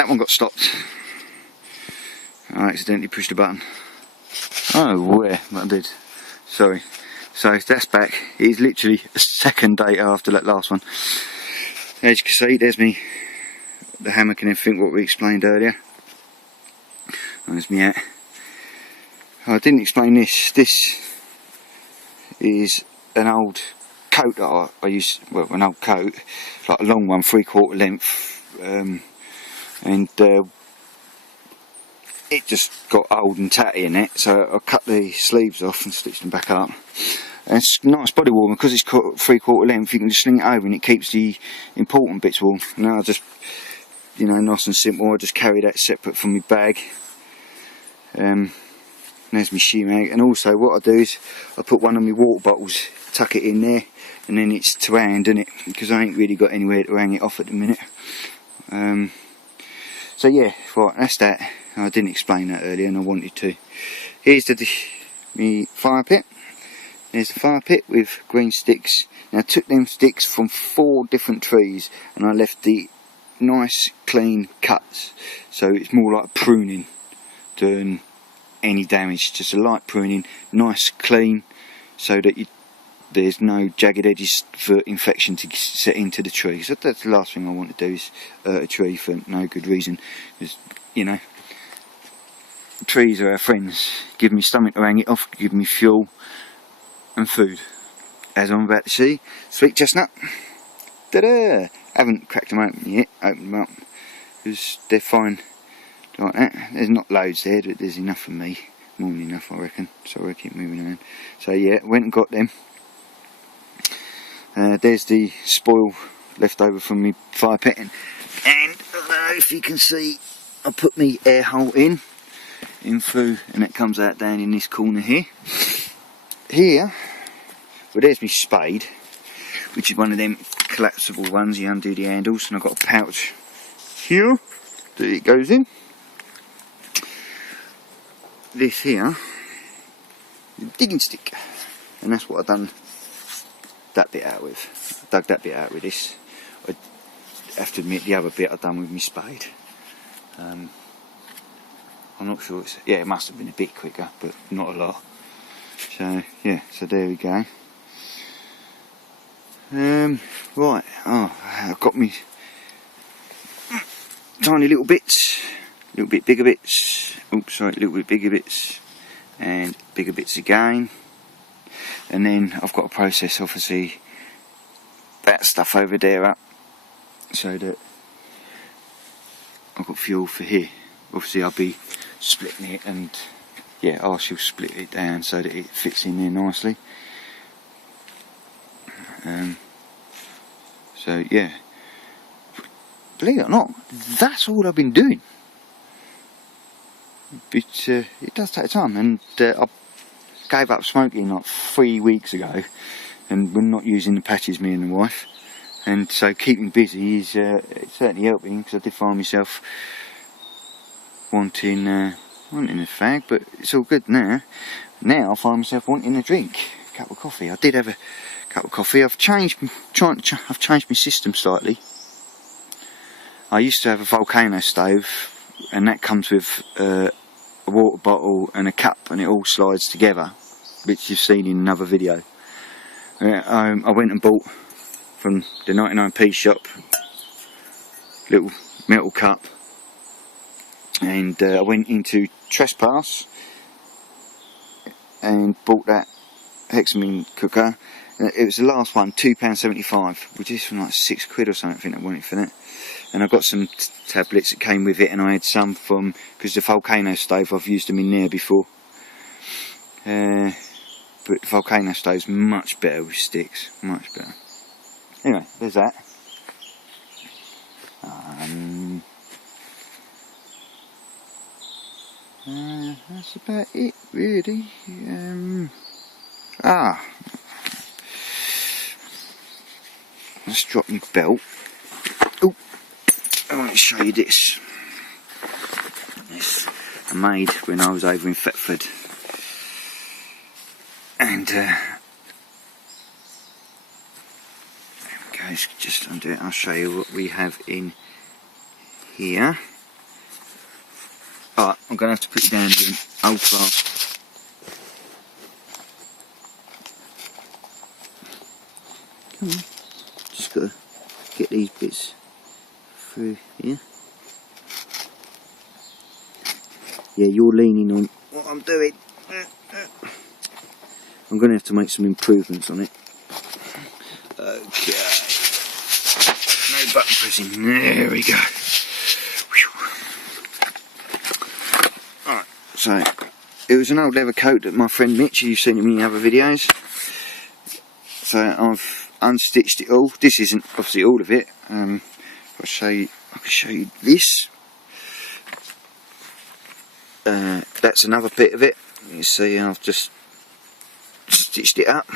that one got stopped. I accidentally pushed the button. Oh, where? I did. Sorry. So that's back. It is literally a second day after that last one. As you can see, there's me, the hammock and everything, what we explained earlier. There's me out. I didn't explain this. This is an old coat that I used, well, an old coat, like a long one, 3/4 length, and it just got old and tatty in it, so I cut the sleeves off and stitched them back up. And it's a nice body warmer because it's 3/4 length. You can just sling it over and it keeps the important bits warm. Now I just, you know, nice and simple. I just carry that separate from my bag. There's my shoe mag, and also what I do is I put one of my water bottles, tuck it in there, and then it's to hand, isn't it? Because I ain't really got anywhere to hang it off at the minute. So yeah, right, that's that. I didn't explain that earlier, and I wanted to. Here's my fire pit. There's the fire pit with green sticks. Now I took them sticks from 4 different trees, and I left the nice clean cuts, so it's more like pruning than any damage. Just a light pruning, nice clean, so that there's no jagged edges for infection to set into the tree. So that's the last thing I want to do, is hurt a tree for no good reason. Because, you know, trees are our friends. Give me something to hang it off, give me fuel and food. As I'm about to see, sweet chestnut. Ta-da! Haven't cracked them open yet. Opened them up because they're fine like that. There's not loads there, but there's enough for me. More than enough, I reckon. Sorry, I keep moving around. So yeah, went and got them. There's the spoil left over from me fire pit, and I don't know if you can see, I put my air hole in through, and it comes out down in this corner here. Here, well, there's my spade, which is one of them collapsible ones. You undo the handles, and I've got a pouch here that it goes in. This here, digging stick, and that's what I've done that bit out with. I dug that bit out with this. I have to admit, the other bit I've done with my spade. I'm not sure it's, yeah, it must have been a bit quicker, but not a lot. So yeah, so there we go. Right, oh, I've got me tiny little bits, little bit bigger bits, oops sorry, little bit bigger bits, and bigger bits again. And then I've got to process, obviously, that stuff over there up, so that I've got fuel for here. Obviously I'll be splitting it, and yeah, I shall split it down so that it fits in there nicely. So yeah, believe it or not, that's all I've been doing. But it does take time, and I gave up smoking like 3 weeks ago, and we're not using the patches, me and the wife, and so keeping busy is it's certainly helping, because I did find myself wanting a fag, but it's all good now. Now I find myself wanting a drink, a cup of coffee. I did have a cup of coffee. I've changed my system slightly. I used to have a volcano stove, and that comes with a water bottle and a cup, and it all slides together, which you've seen in another video. I went and bought from the 99p shop little metal cup, and I went into Trespass and bought that hexamine cooker. It was the last one, £2.75, which is from like £6 or something. I think I wanted for that. And I got some tablets that came with it, and I had some from, because the volcano stove, I've used them in there before. But the volcano stove's much better with sticks, much better. Anyway, there's that. That's about it, really. Let's drop my belt. Oh, I want to show you this. This I made when I was over in Thetford, and there we go. Just undo it. I'll show you what we have in here. Alright, I'm going to have to put you down again. Old class. Come on. Just got to get these bits through here. Yeah, you're leaning on what I'm doing. I'm going to have to make some improvements on it. Okay. No button pressing. There we go. Alright, so it was an old leather coat that my friend Mitch, you've seen in many other videos. So I've unstitched it all. This isn't obviously all of it. I'll show you. I can show you this. That's another bit of it. You see, I've just stitched it up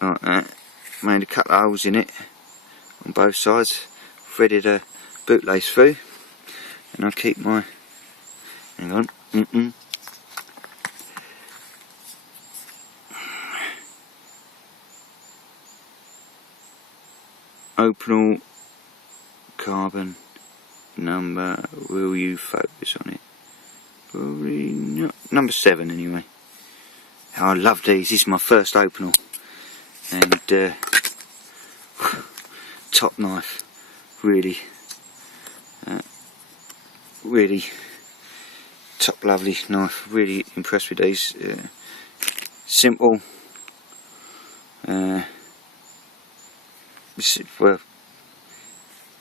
like that. Made a couple of holes in it on both sides. Threaded a bootlace through, and I keep my. Hang on. Opal carbon number, will you focus on it? Probably not. Number 7 anyway. I love these. This is my first Opal, and top knife. Really top lovely knife. Really impressed with these. Simple. Well,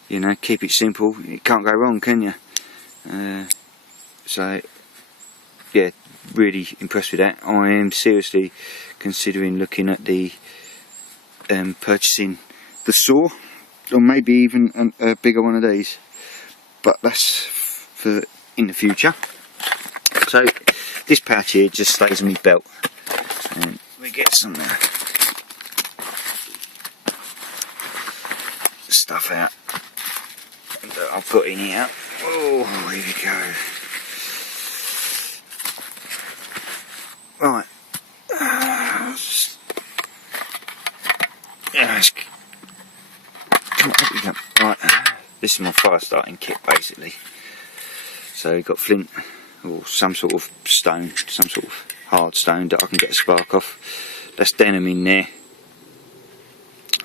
you know, keep it simple. You can't go wrong, can you? So, yeah, really impressed with that. I am seriously considering looking at the purchasing the saw, or maybe even a bigger one of these. But that's for in the future. So this pouch here just stays on my belt, and we get some stuff out that I'll put in here. Oh, here we go. Right. Come on, we go. Right. This is my fire starting kit basically. So you've got flint or some sort of stone, some sort of hard stone that I can get a spark off. That's denim in there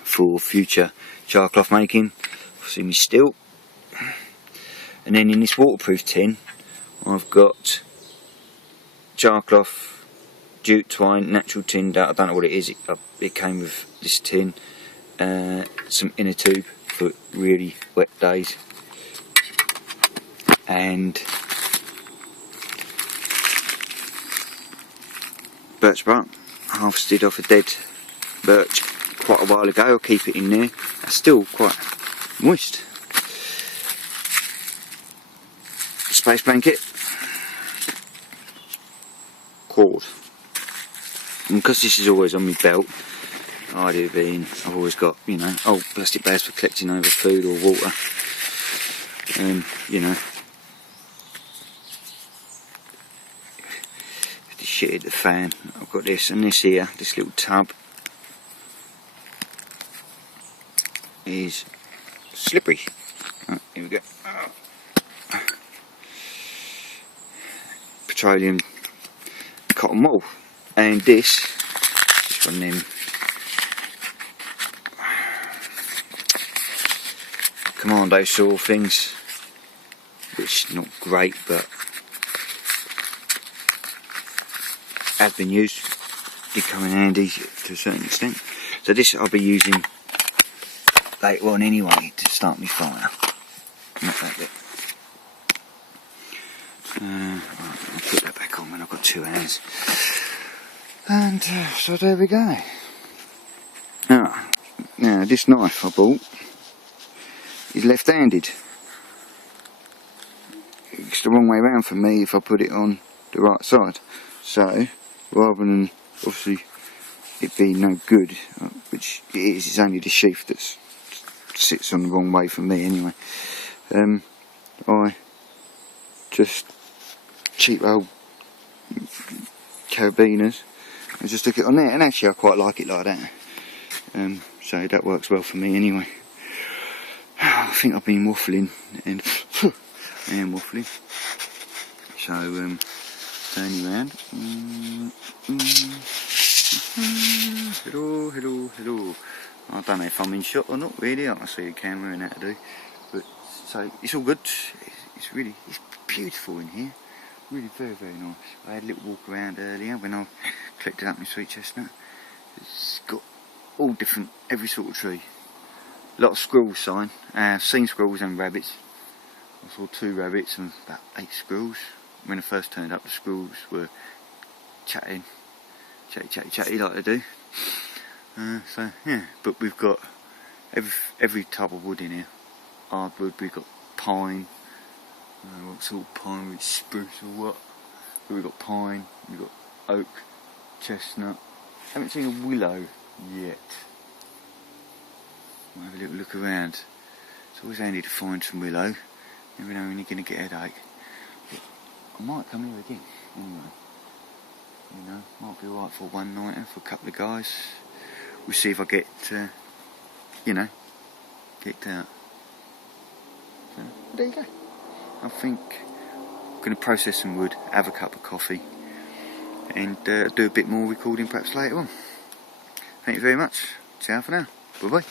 for future char cloth making. See me still. And then in this waterproof tin I've got char cloth, jute twine, natural tinned out. I don't know what it is. It came with this tin. Some inner tube for really wet days, and birch bark harvested off a dead birch quite a while ago. I'll keep it in there. It's still quite moist. Space blanket, cord, and because this is always on my belt, I've always got, you know, old plastic bags for collecting over food or water. You know, the shit at the fan. I've got this and this here, this little tub is slippery. Oh, here we go. Petroleum cotton wool, and this is one of them commando saw things, which is not great, but has been used. Did come in handy to a certain extent. So this I'll be using later on anyway to start my fire. Not that bit. Right, I'll put that back on when I've got 2 hands. And so there we go. Now this knife I bought is left-handed. It's the wrong way around for me if I put it on the right side. So rather than obviously it being no good, which it is, it's only the sheath that sits on the wrong way for me anyway. I just cheap old carabiners and just stick it on there, and actually I quite like it like that. So that works well for me anyway. I think I've been waffling, and and waffling. So turning around. Hello, hello, hello. I don't know if I'm in shot or not really. I can see the camera and that to do. But so it's all good. It's beautiful in here. Really very, very nice. I had a little walk around earlier when I collected up my sweet chestnut. It's got all different, every sort of tree. A lot of squirrels sign. I've seen squirrels and rabbits. I saw 2 rabbits and about 8 squirrels. When I first turned up, the squirrels were chatty like they do. So yeah, but we've got every type of wood in here. Hardwood, we've got pine. What sort of pine? With spruce or what? But we've got pine, we've got oak, chestnut. Haven't seen a willow yet. We'll have a little look around. It's always handy to find some willow. Never know when you're going to get a headache. But I might come here again anyway. You know, might be alright for one nighter for a couple of guys. We'll see if I get, you know, kicked out. So, there you go. I think I'm going to process some wood, have a cup of coffee, and do a bit more recording perhaps later on. Thank you very much. Ciao for now. Bye bye.